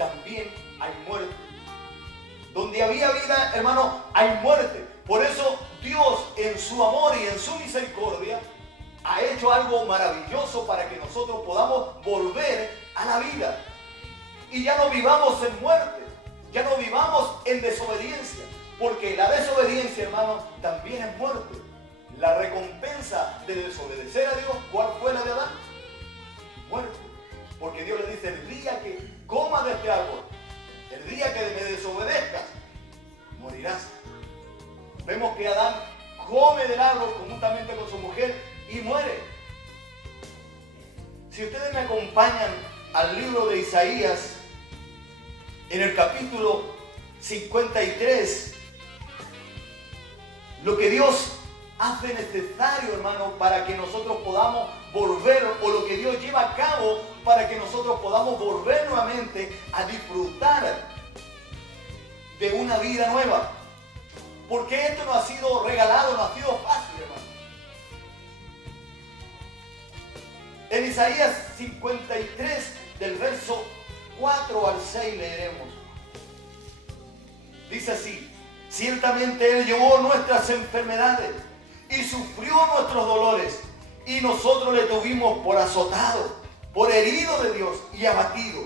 también hay muerte. Donde había vida, hermano, hay muerte. Por eso Dios, en su amor y en su misericordia, ha hecho algo maravilloso para que nosotros podamos volver a la vida. Y ya no vivamos en muerte, ya no vivamos en desobediencia. Porque la desobediencia, hermano, también es muerte. La recompensa de desobedecer a Dios, ¿cuál fue la de Adán? Muerte. Porque Dios le dice, el día que comas de este árbol, el día que me desobedezcas, morirás. Vemos que Adán come del árbol conjuntamente con su mujer y muere. Si ustedes me acompañan al libro de Isaías, en el capítulo 53, lo que Dios hace necesario, hermano, para que nosotros podamos volver, o lo que Dios lleva a cabo para que nosotros podamos volver nuevamente a disfrutar de una vida nueva. Porque esto no ha sido regalado, no ha sido fácil, hermano. En Isaías 53, del verso 4 al 6 leeremos. Dice así: ciertamente Él llevó nuestras enfermedades y sufrió nuestros dolores, y nosotros le tuvimos por azotado, por herido de Dios y abatido.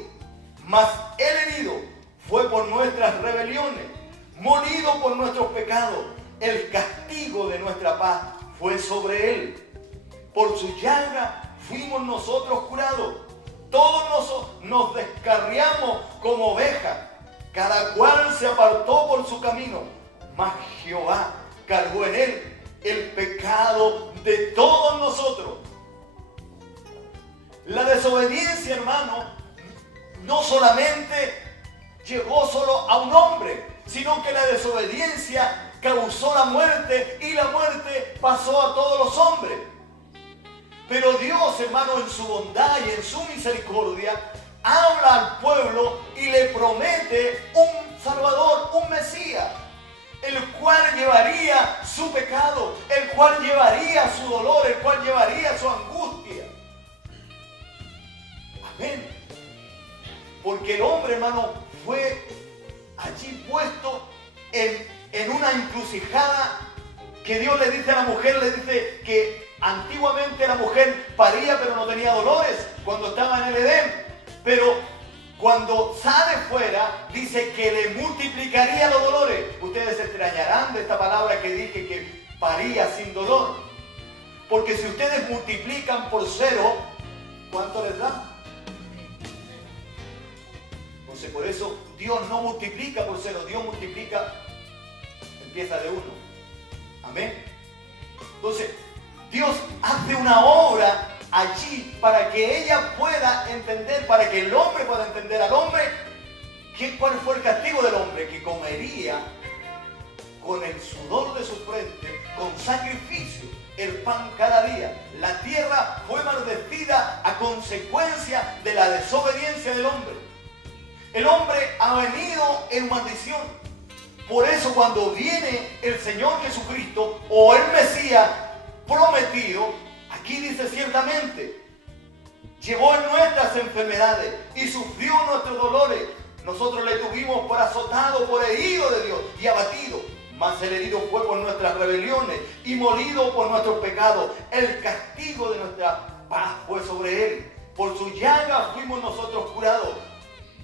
Mas el herido fue por nuestras rebeliones, molido por nuestros pecados. El castigo de nuestra paz fue sobre Él. Por su llaga fuimos nosotros curados. Todos nos descarriamos como ovejas, cada cual se apartó por su camino, mas Jehová cargó en Él el pecado de todos nosotros. La desobediencia, hermano, no solamente llegó solo a un hombre, sino que la desobediencia causó la muerte, y la muerte pasó a todos los hombres. Pero Dios, hermano, en su bondad y en su misericordia, habla al pueblo y le promete un Salvador, un Mesías, el cual llevaría su pecado, el cual llevaría su dolor, el cual llevaría su angustia. Amén. Porque el hombre, hermano, fue allí puesto en una encrucijada que Dios le dice a la mujer, le dice que antiguamente la mujer paría pero no tenía dolores cuando estaba en el Edén. Pero cuando sale fuera, dice que le multiplicaría los dolores. Ustedes se extrañarán de esta palabra que dije, que paría sin dolor. Porque si ustedes multiplican por 0, ¿cuánto les da? Entonces por eso Dios no multiplica por 0, Dios multiplica, empieza de 1. Amén. Entonces Dios hace una obra allí para que ella pueda entender, para que el hombre pueda entender al hombre, ¿cuál fue el castigo del hombre? Que comería con el sudor de su frente, con sacrificio, el pan cada día. La tierra fue maldecida a consecuencia de la desobediencia del hombre. El hombre ha venido en maldición. Por eso cuando viene el Señor Jesucristo, o el Mesías prometido, aquí dice ciertamente, llevó nuestras enfermedades y sufrió nuestros dolores. Nosotros le tuvimos por azotado, por herido de Dios y abatido. Mas el herido fue por nuestras rebeliones y molido por nuestros pecados. El castigo de nuestra paz fue sobre Él. Por su llaga fuimos nosotros curados.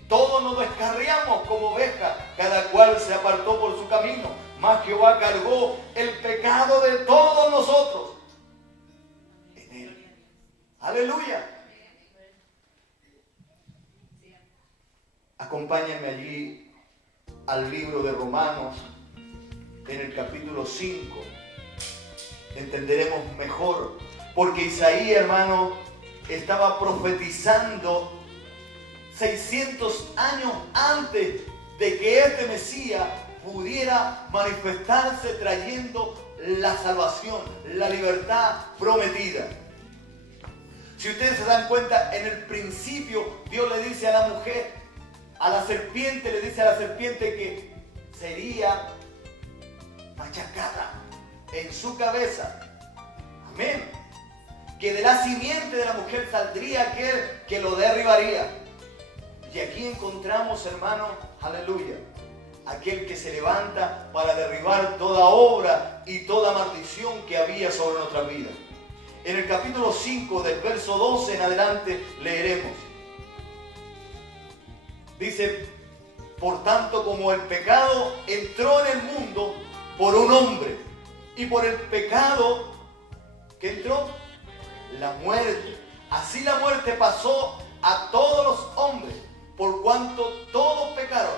Todos nos descarriamos como ovejas, cada cual se apartó por su camino. Mas Jehová cargó el pecado de todos nosotros en Él. Aleluya. Acompáñenme allí al libro de Romanos, en el capítulo 5. Entenderemos mejor, porque Isaías, hermano, estaba profetizando 600 años antes de que este Mesías pudiera manifestarse trayendo la salvación, la libertad prometida. Si ustedes se dan cuenta, en el principio Dios le dice a la mujer, a la serpiente, le dice a la serpiente que sería machacada en su cabeza. Amén. Que de la simiente de la mujer saldría aquel que lo derribaría. Y aquí encontramos, hermano, aleluya, aquel que se levanta para derribar toda obra y toda maldición que había sobre nuestra vida. En el capítulo 5, del verso 12 en adelante, leeremos. Dice, por tanto, como el pecado entró en el mundo por un hombre, y por el pecado que entró, la muerte. Así la muerte pasó a todos los hombres, por cuanto todos pecaron.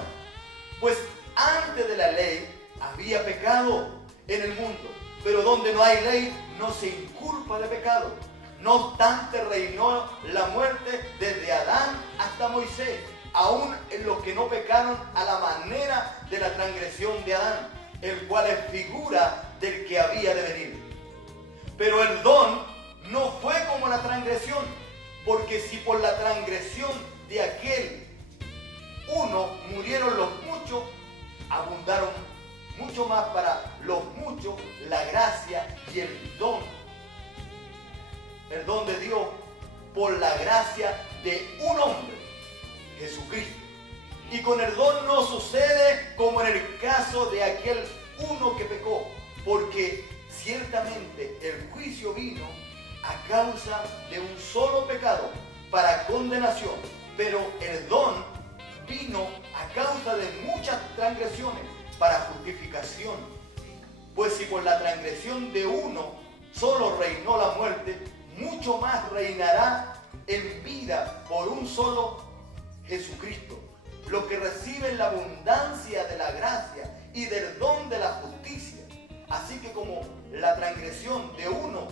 Pues antes de la ley había pecado en el mundo, pero donde no hay ley no se inculpa de pecado. No obstante, reinó la muerte desde Adán hasta Moisés, aún en los que no pecaron a la manera de la transgresión de Adán, el cual es figura del que había de venir. Pero el don no fue como la transgresión, porque si por la transgresión de aquel uno murieron los muchos, abundaron mucho más para los muchos la gracia y el don de Dios por la gracia de un hombre, Jesucristo. Y con el don no sucede como en el caso de aquel uno que pecó, porque ciertamente el juicio vino a causa de un solo pecado para condenación, pero el don vino a causa de muchas transgresiones para justificación. Pues si por la transgresión de uno solo reinó la muerte, mucho más reinará en vida por un solo Jesucristo, los que reciben la abundancia de la gracia y del don de la justicia. Así que como la transgresión de uno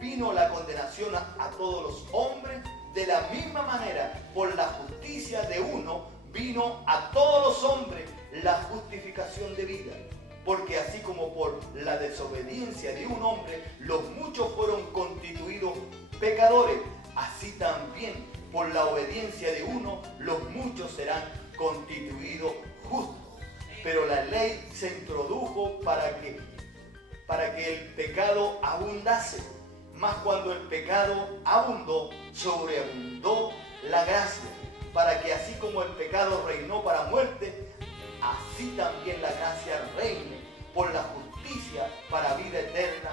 vino la condenación a todos los hombres, de la misma manera por la justicia de uno vino a todos los hombres la justificación de vida. Porque así como por la desobediencia de un hombre los muchos fueron constituidos pecadores, así también por la obediencia de uno los muchos serán constituidos justos. Pero la ley se introdujo para que el pecado abundase. Mas cuando el pecado abundó, sobreabundó la gracia, para que así como el pecado reinó para muerte, así también la gracia reine por la justicia para vida eterna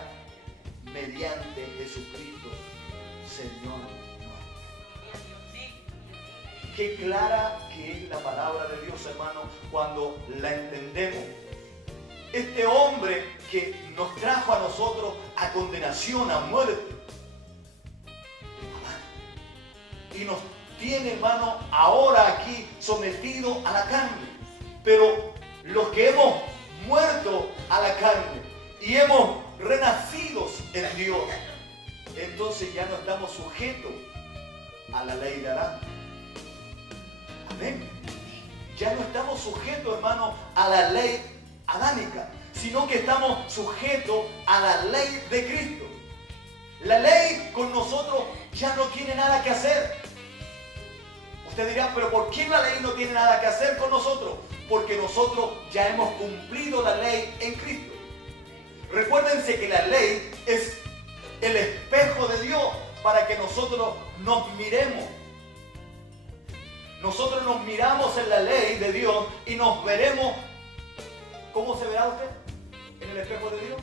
mediante Jesucristo, Señor nuestro. Qué clara que es la palabra de Dios, hermano, cuando la entendemos. Este hombre que nos trajo a nosotros a condenación, a muerte, y nos tiene, hermano, ahora aquí sometido a la carne. Pero los que hemos muerto a la carne y hemos renacido en Dios, entonces ya no estamos sujetos a la ley de Adán. Amén. Ya no estamos sujetos, hermano, a la ley adánica, sino que estamos sujetos a la ley de Cristo. La ley con nosotros ya no tiene nada que hacer. Usted dirá, pero ¿por qué la ley no tiene nada que hacer con nosotros? Porque nosotros ya hemos cumplido la ley en Cristo. Recuérdense que la ley es el espejo de Dios para que nosotros nos miremos. Nosotros nos miramos en la ley de Dios y nos veremos. ¿Cómo se verá usted en el espejo de Dios?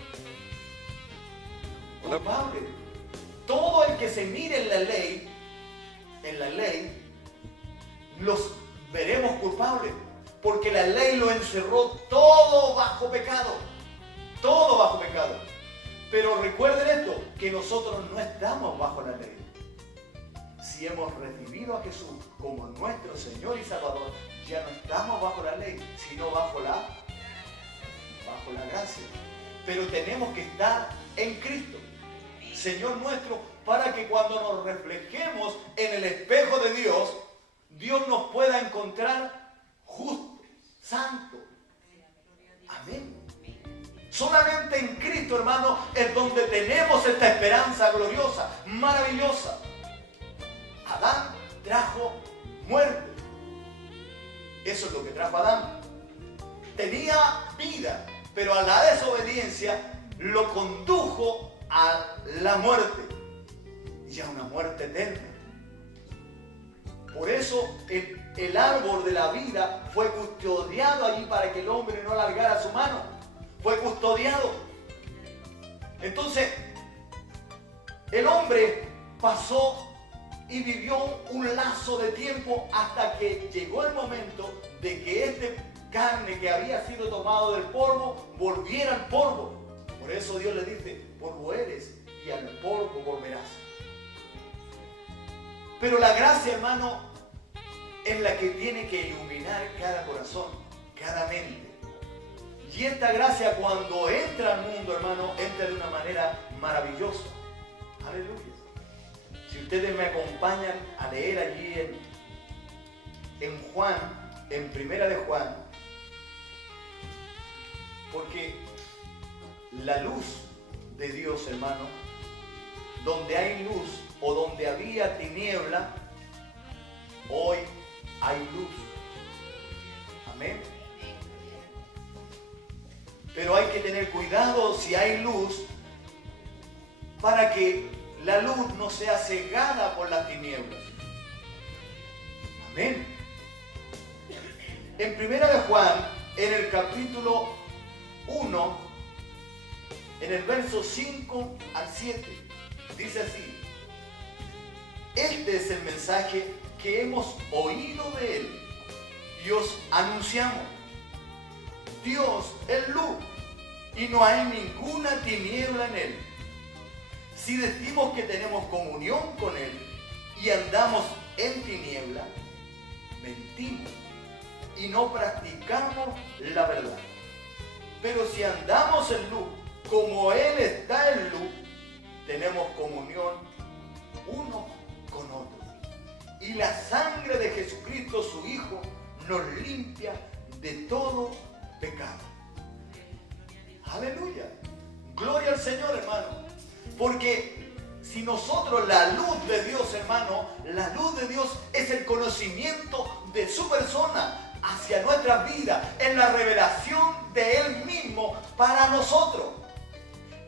Culpable. Todo el que se mire en la ley, los veremos culpables, porque la ley lo encerró todo bajo pecado. Todo bajo pecado. Pero recuerden esto, que nosotros no estamos bajo la ley. Si hemos recibido a Jesús como nuestro Señor y Salvador, ya no estamos bajo la ley, sino bajo la gracia. Pero tenemos que estar en Cristo, Señor nuestro, para que cuando nos reflejemos en el espejo de Dios, Dios nos pueda encontrar justo, santo. Amén. Solamente en Cristo, hermano, es donde tenemos esta esperanza gloriosa, maravillosa. Adán trajo muerte. Eso es lo que trajo Adán. Tenía vida, pero a la desobediencia lo condujo a la muerte. Y a una muerte eterna. Por eso eso el árbol de la vida fue custodiado allí para que el hombre no alargara su mano. Fue custodiado. Entonces, el hombre pasó y vivió un lazo de tiempo hasta que llegó el momento de que esta carne que había sido tomado del polvo volviera al polvo. Por eso Dios le dice, polvo eres y al polvo volverás. Pero la gracia, hermano, es la que tiene que iluminar cada corazón, cada mente. Y esta gracia cuando entra al mundo, hermano, entra de una manera maravillosa. Aleluya. Si ustedes me acompañan a leer allí en Juan, en Primera de Juan, porque la luz de Dios, hermano, donde hay luz o donde había tiniebla, hoy hay luz. Amén. Pero hay que tener cuidado si hay luz para que la luz no sea cegada por las tinieblas. Amén. En Primera de Juan, en el capítulo 1, en el verso 5 al 7, dice así: este es el mensaje que hemos oído de Él y os anunciamos. Dios es luz y no hay ninguna tiniebla en Él. Si decimos que tenemos comunión con Él y andamos en tiniebla, mentimos y no practicamos la verdad. Pero si andamos en luz, como Él está en luz, tenemos comunión uno con otro. Y la sangre de Jesucristo, su Hijo, nos limpia de todo pecado. Aleluya. Gloria al Señor, hermano. Porque si nosotros, la luz de Dios, hermano, la luz de Dios es el conocimiento de su persona hacia nuestra vida, en la revelación de Él mismo para nosotros.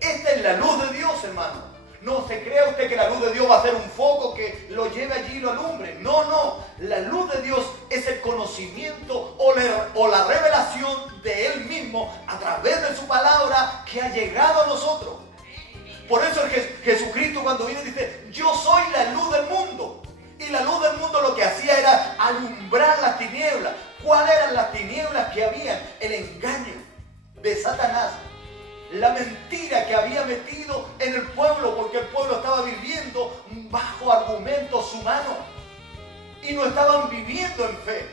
Esta es la luz de Dios, hermano. No se crea usted que la luz de Dios va a ser un foco que lo lleve allí y lo alumbre. No, no. La luz de Dios es el conocimiento o la revelación de Él mismo a través de su palabra que ha llegado a nosotros. Por eso Jesucristo cuando viene dice, yo soy la luz del mundo. Y la luz del mundo lo que hacía era alumbrar las tinieblas. ¿Cuáles eran las tinieblas que había? El engaño de Satanás. La mentira que había metido en el pueblo, porque el pueblo estaba viviendo bajo argumentos humanos. Y no estaban viviendo en fe,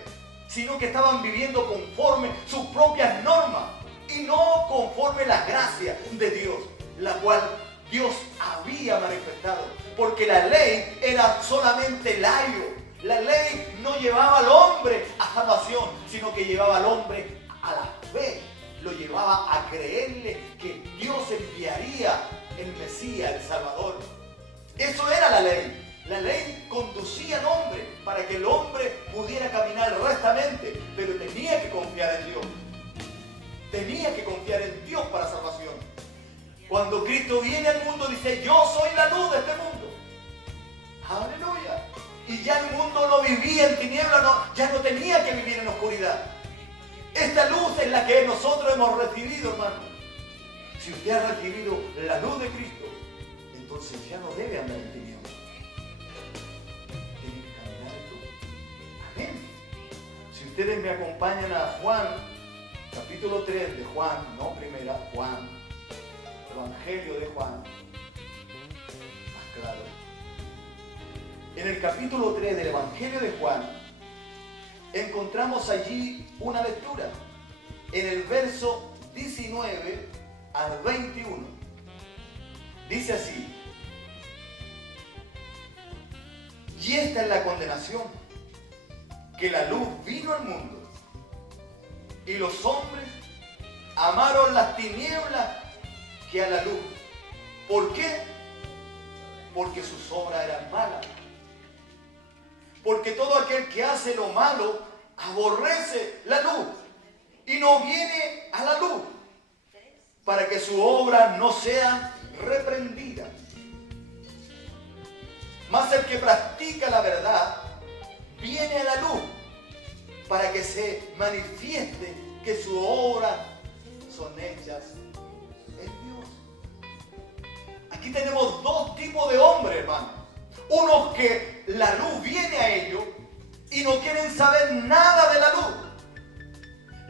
sino que estaban viviendo conforme sus propias normas. Y no conforme la gracia de Dios, la cual Dios había manifestado. Porque la ley era solamente layo. La ley no llevaba al hombre a salvación, sino que llevaba al hombre a la fe. Lo llevaba a creerle que Dios enviaría el Mesías, el Salvador. Eso era la ley. La ley conducía al hombre para que el hombre pudiera caminar rectamente, pero tenía que confiar en Dios. Tenía que confiar en Dios para salvación. Cuando Cristo viene al mundo dice, yo soy la luz de este mundo. Aleluya. Y ya el mundo no vivía en tinieblas, ya no tenía que vivir en oscuridad. Esta luz es la que nosotros hemos recibido, hermano. Si usted ha recibido la luz de Cristo, entonces ya no debe andar en tinieblas. Tiene que caminar en luz. Amén. Si ustedes me acompañan a Juan, capítulo 3 de Juan, no primera, Juan, Evangelio de Juan, más claro. En el capítulo 3 del Evangelio de Juan, encontramos allí una lectura en el verso 19 al 21. Dice así: y esta es la condenación, que la luz vino al mundo y los hombres amaron las tinieblas que a la luz. ¿Por qué? Porque sus obras eran malas. Porque todo aquel que hace lo malo aborrece la luz y no viene a la luz para que sus obras no sean reprendidas. Mas el que practica la verdad viene a la luz para que se manifieste que sus obras son hechas en Dios. Aquí tenemos dos tipos de hombres, hermano. Unos que la luz viene a ellos y no quieren saber nada de la luz.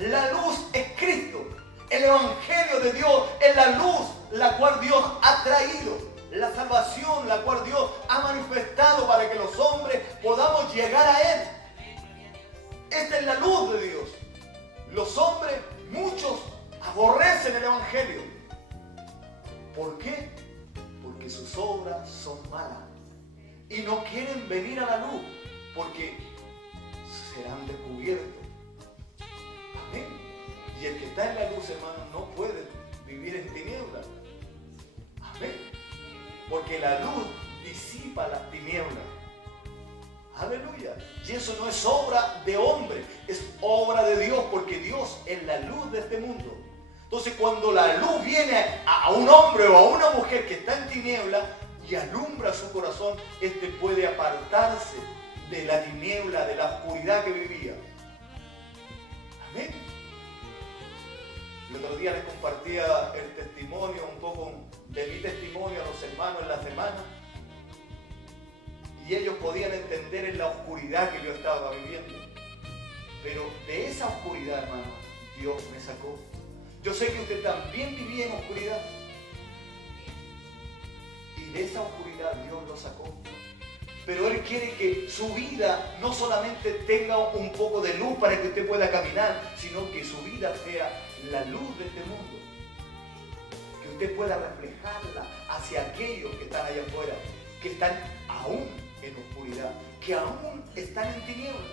La luz es Cristo. El Evangelio de Dios es la luz la cual Dios ha traído. La salvación la cual Dios ha manifestado para que los hombres podamos llegar a Él. Esta es la luz de Dios. Los hombres, muchos, aborrecen el Evangelio. ¿Por qué? Porque sus obras son malas. Y no quieren venir a la luz porque serán descubiertos. Amén. Y el que está en la luz, hermano, no puede vivir en tinieblas. Amén. Porque la luz disipa las tinieblas. Aleluya. Y eso no es obra de hombre, es obra de Dios, porque Dios es la luz de este mundo. Entonces, cuando la luz viene a un hombre o a una mujer que está en tiniebla y alumbra su corazón, este puede apartarse de la tiniebla, de la oscuridad que vivía. Amén. El otro día les compartía el testimonio, un poco de mi testimonio a los hermanos en la semana. Y ellos podían entender en la oscuridad que yo estaba viviendo. Pero de esa oscuridad, hermano, Dios me sacó. Yo sé que usted también vivía en oscuridad. Y de esa oscuridad Dios lo sacó. Pero Él quiere que su vida no solamente tenga un poco de luz para que usted pueda caminar, sino que su vida sea la luz de este mundo. Que usted pueda reflejarla hacia aquellos que están allá afuera, que están aún en oscuridad, que aún están en tinieblas.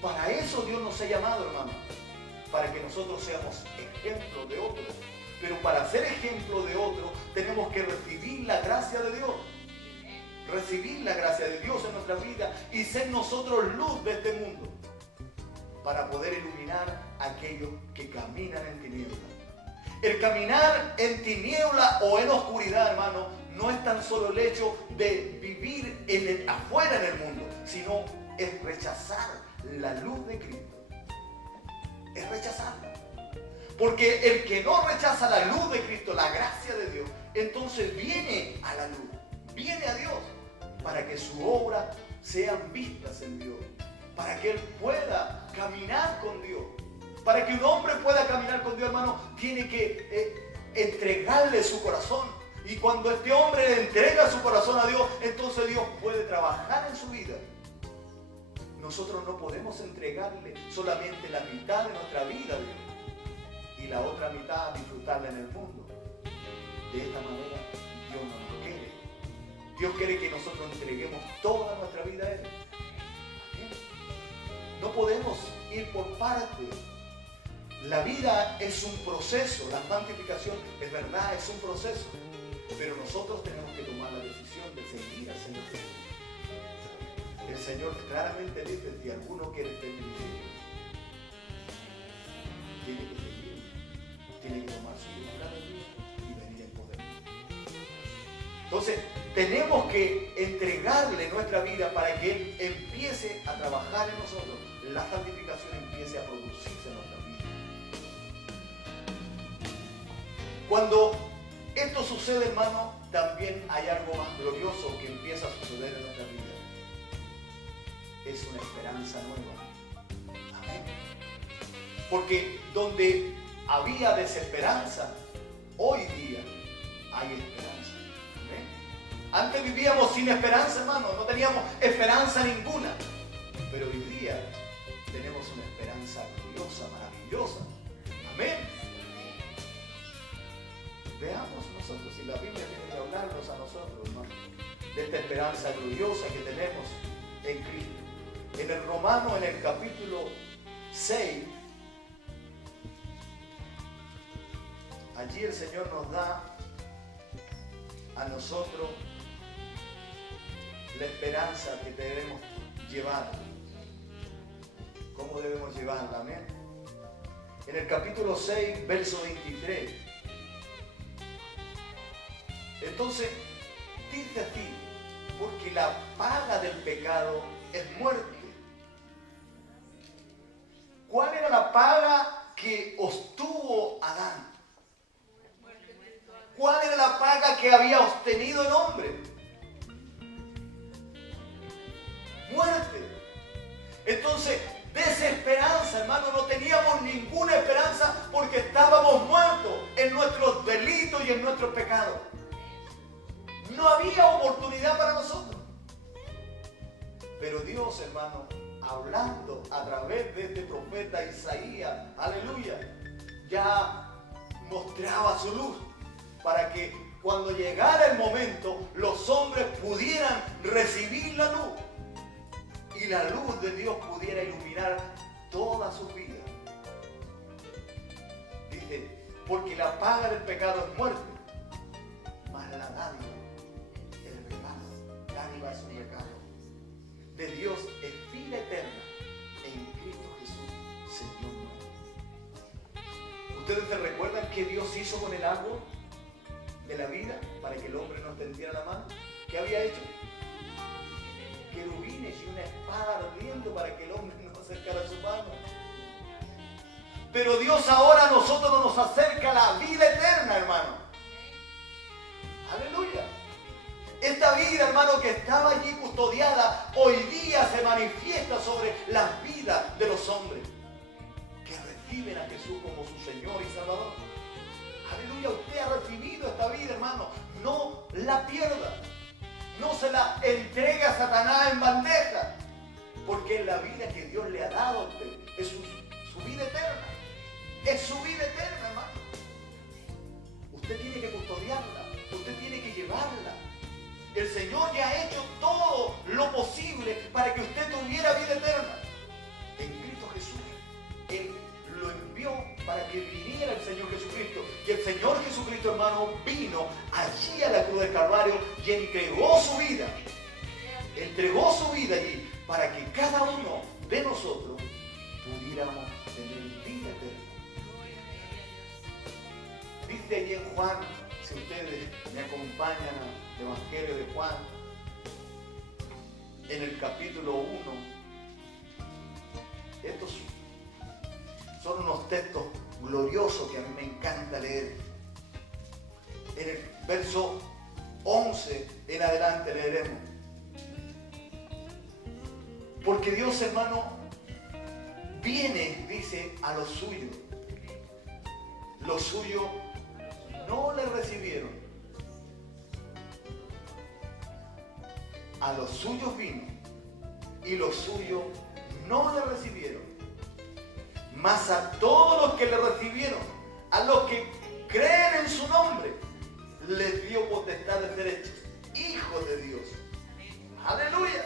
Para eso Dios nos ha llamado, hermano, para que nosotros seamos ejemplos de otros. Pero para ser ejemplo de otros tenemos que recibir la gracia de Dios. Recibir la gracia de Dios en nuestra vida y ser nosotros luz de este mundo para poder iluminar a aquellos que caminan en tinieblas. El caminar en tiniebla o en oscuridad, hermano, no es tan solo el hecho de vivir afuera en el mundo, sino es rechazar la luz de Cristo. Es rechazarla. Porque el que no rechaza la luz de Cristo, la gracia de Dios, entonces viene a la luz, viene a Dios, para que su obra sean vistas en Dios, para que él pueda caminar con Dios. Para que un hombre pueda caminar con Dios, hermano, tiene que entregarle su corazón. Y cuando este hombre le entrega su corazón a Dios, entonces Dios puede trabajar en su vida. Nosotros no podemos entregarle solamente la mitad de nuestra vida a Dios y la otra mitad disfrutarla en el mundo. De esta manera Dios no nos quiere. Dios quiere que nosotros entreguemos toda nuestra vida a Él. ¿Amén? No podemos ir por partes. La vida es un proceso, la santificación es verdad, es un proceso. Pero nosotros tenemos que tomar la decisión de seguir al Señor Jesús. El Señor claramente dice, si alguno quiere ser mi discípulo, tiene que seguir, tiene que tomar su vida cada día y venir en poder. Entonces, tenemos que entregarle nuestra vida para que Él empiece a trabajar en nosotros. La santificación empiece a producirse en nuestra vida. Cuando esto sucede, hermano, también hay algo más glorioso que empieza a suceder en nuestra vida. Es una esperanza nueva. Amén. Porque donde había desesperanza, hoy día hay esperanza. Amén. Antes vivíamos sin esperanza, hermano, no teníamos esperanza ninguna. Pero hoy día tenemos una esperanza gloriosa, maravillosa. Amén. Veamos nosotros si la Biblia tiene que hablarnos a nosotros, hermano, de esta esperanza gloriosa que tenemos en Cristo. En el Romano, en el capítulo 6, allí el Señor nos da a nosotros la esperanza que debemos llevar. ¿Cómo debemos llevarla? Amén. En el capítulo 6, verso 23. Entonces, dice así, porque la paga del pecado es muerte. ¿Cuál era la paga que obtuvo Adán? ¿Cuál era la paga que había obtenido el hombre? Muerte. Entonces, desesperanza, hermano, no teníamos ninguna esperanza porque estábamos muertos en nuestros delitos y en nuestros pecados. No había oportunidad para nosotros. Pero Dios, hermano, hablando a través de este profeta Isaías, aleluya, ya mostraba su luz para que cuando llegara el momento los hombres pudieran recibir la luz y la luz de Dios pudiera iluminar toda su vida. Dice, porque la paga del pecado es muerte, mas la dádiva es el pecado. Dádiva es un regalo de Dios, es vida eterna en Cristo Jesús, Señor nuestro. ¿Ustedes se recuerdan qué Dios hizo con el árbol de la vida para que el hombre no extendiera la mano? ¿Qué había hecho? Querubines y una espada ardiendo para que el hombre no acercara su mano. Pero Dios ahora a nosotros nos acerca a la vida eterna, hermano. Aleluya. Esta vida, hermano, que estaba allí custodiada, hoy día se manifiesta sobre las vidas de los hombres que reciben a Jesús como su Señor y Salvador. Aleluya, usted ha recibido esta vida, hermano. No la pierda. No se la entrega a Satanás en bandeja. Porque es la vida que Dios le ha dado a usted. Es su vida eterna. Es su vida eterna, hermano. Usted tiene que custodiarla. Usted tiene que llevarla. El Señor ya ha hecho todo lo posible para que usted tuviera vida eterna. En Cristo Jesús. Él lo envió para que viniera el Señor Jesucristo. Y el Señor Jesucristo, hermano, vino allí a la cruz del Calvario y entregó su vida. Entregó su vida allí para que cada uno de nosotros pudiéramos tener vida eterna. Dice allí en Juan, si ustedes me acompañan al Evangelio de Juan, en el capítulo 1, estos son unos textos gloriosos que a mí me encanta leer. En el verso 11 en adelante leeremos. Porque Dios, hermano, viene, dice, a los suyos. Los suyos no le recibieron. A los suyos vino y los suyos no le recibieron. Mas a todos los que le recibieron, a los que creen en su nombre, les dio potestad de ser hechos hijos de Dios. Aleluya.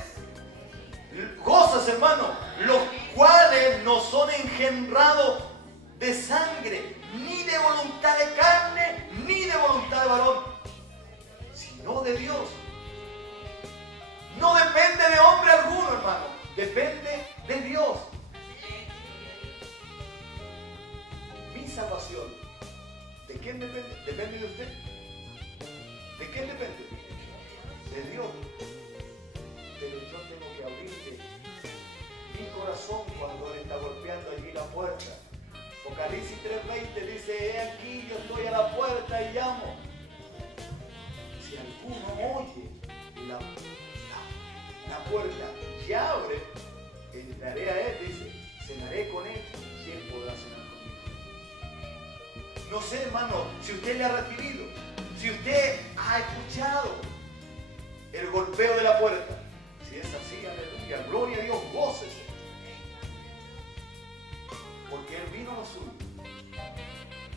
Cosas, hermano, los cuales no son engendrados de sangre, ni de voluntad de carne, ni de voluntad de varón, sino de Dios. No depende de hombre alguno, hermano, depende de Dios. Mi salvación, ¿de quién depende? ¿Depende de usted? ¿De quién depende? De Dios. Pero yo tengo que abrirle mi corazón cuando Él está golpeando allí la puerta. Apocalipsis 3:20 dice, he aquí, yo estoy a la puerta y llamo. Si alguno oye la puerta y abre, entraré a Él, dice, cenaré con Él y Él podrá cenar conmigo. No sé, hermano, si usted le ha recibido, si usted ha escuchado el golpeo de la puerta. Si es así, aleluya, gloria a Dios, gócese. Porque Él vino a los suyos,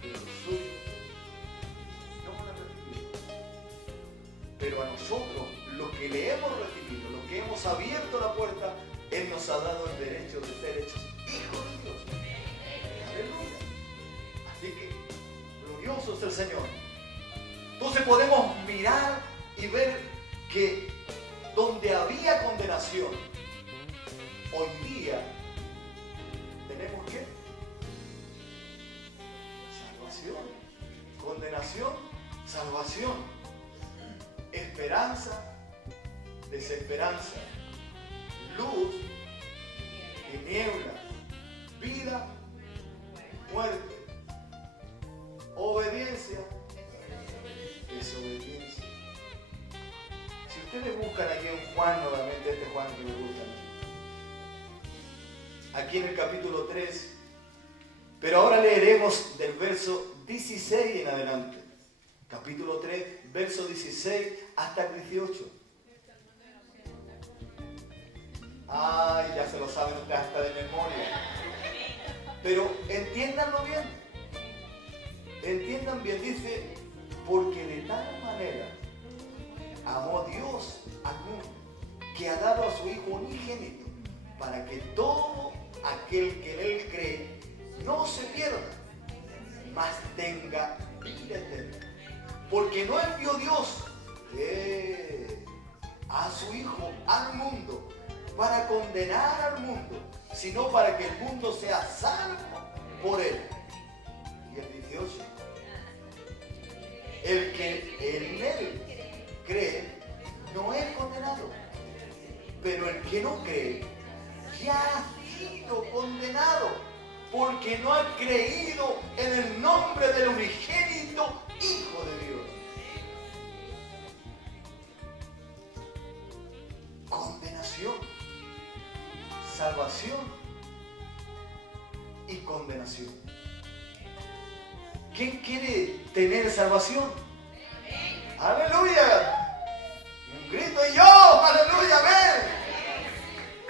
pero los suyos no lo han recibido. Pero a nosotros, los que le hemos recibido, los que hemos abierto la puerta, Él nos ha dado el derecho de ser hechos hijos de Dios. Aleluya. Así que, glorioso es el Señor. Entonces podemos mirar y ver que donde había condenación, hoy día tenemos ¿qué? Salvación. Condenación, salvación. Esperanza, desesperanza. Luz, aquí en el capítulo 3, pero ahora leeremos del verso 16 en adelante. Capítulo 3, verso 16 hasta el 18. Ay, ya se lo saben ustedes hasta de memoria. Pero entiéndanlo bien. Entiendan bien, dice, porque de tal manera amó Dios al mundo, que ha dado a su Hijo unigénito, para que todo aquel que en Él cree no se pierda, mas tenga vida eterna. Porque no envió Dios a su Hijo al mundo para condenar al mundo, sino para que el mundo sea salvo por Él. Y el 18. El que en Él cree no es condenado, pero el que no cree ya ha sido condenado, porque no ha creído en el nombre del unigénito Hijo de Dios. Condenación, salvación y condenación. ¿Quién quiere tener salvación? ¡Aleluya! Un grito y yo, ¡aleluya! ¡Amén!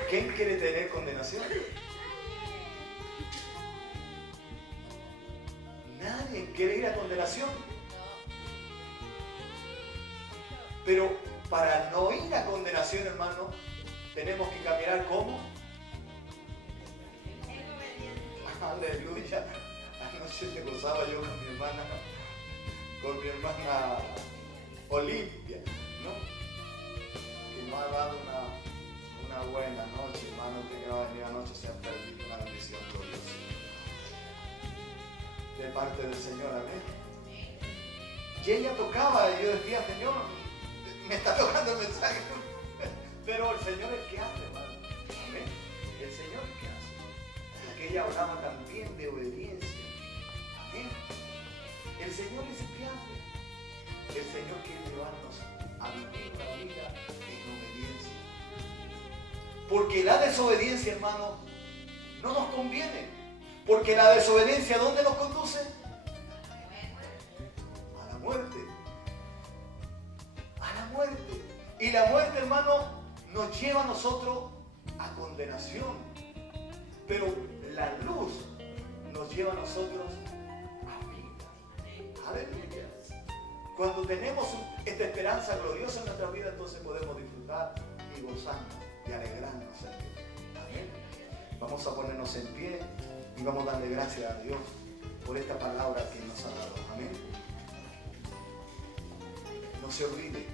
¿Quién quiere tener condenación? Nadie quiere ir a condenación. Pero para no ir a condenación, hermano, tenemos que caminar ¿cómo? Aleluya. Anoche te gozaba yo con mi hermana Olimpia, ¿no? Que nos ha dado una buena noche, hermano, que no ha venido anoche, se ha perdido una bendición gloriosa de parte del Señor, amén. Y ella tocaba y yo decía, Señor, me está tocando el mensaje, pero el Señor es el que hace, hermano, amén. El Señor es el que hace, porque ella hablaba también de obediencia. El Señor es el que hace. El Señor quiere llevarnos a vivir una vida en obediencia. Porque la desobediencia, hermano, no nos conviene. Porque la desobediencia, ¿dónde nos conduce? A la muerte. A la muerte. Y la muerte, hermano, nos lleva a nosotros a condenación. Pero la luz nos lleva a nosotros aleluya. Cuando tenemos esta esperanza gloriosa en nuestra vida, entonces podemos disfrutar y gozarnos y alegrarnos en Dios. Amén. Vamos a ponernos en pie y vamos a darle gracias a Dios por esta palabra que nos ha dado. Amén. No se olvide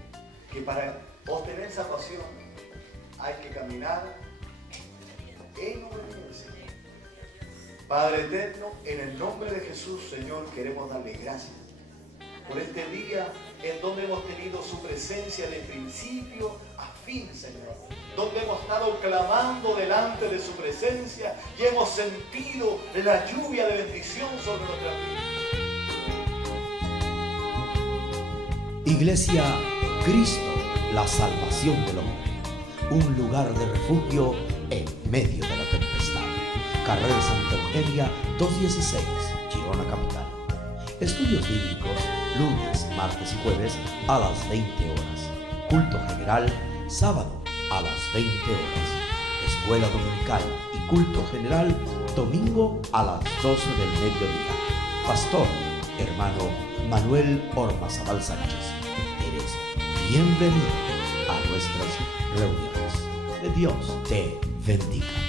que para obtener salvación hay que caminar en obediencia. Padre eterno, en el nombre de Jesús, Señor, queremos darle gracias por este día en donde hemos tenido su presencia de principio a fin, Señor. Donde hemos estado clamando delante de su presencia y hemos sentido la lluvia de bendición sobre nuestra vida. Iglesia Cristo, la salvación del hombre. Un lugar de refugio en medio de la tempestad. Carrera Santa Eugenia 216, Girona Capital. Estudios bíblicos, lunes, martes y jueves a las 20 horas. Culto general, sábado a las 20 horas. Escuela dominical y culto general, domingo a las 12 del mediodía. Pastor, hermano Manuel Ormazábal Sánchez. Eres bienvenido a nuestras reuniones. Que Dios te bendiga.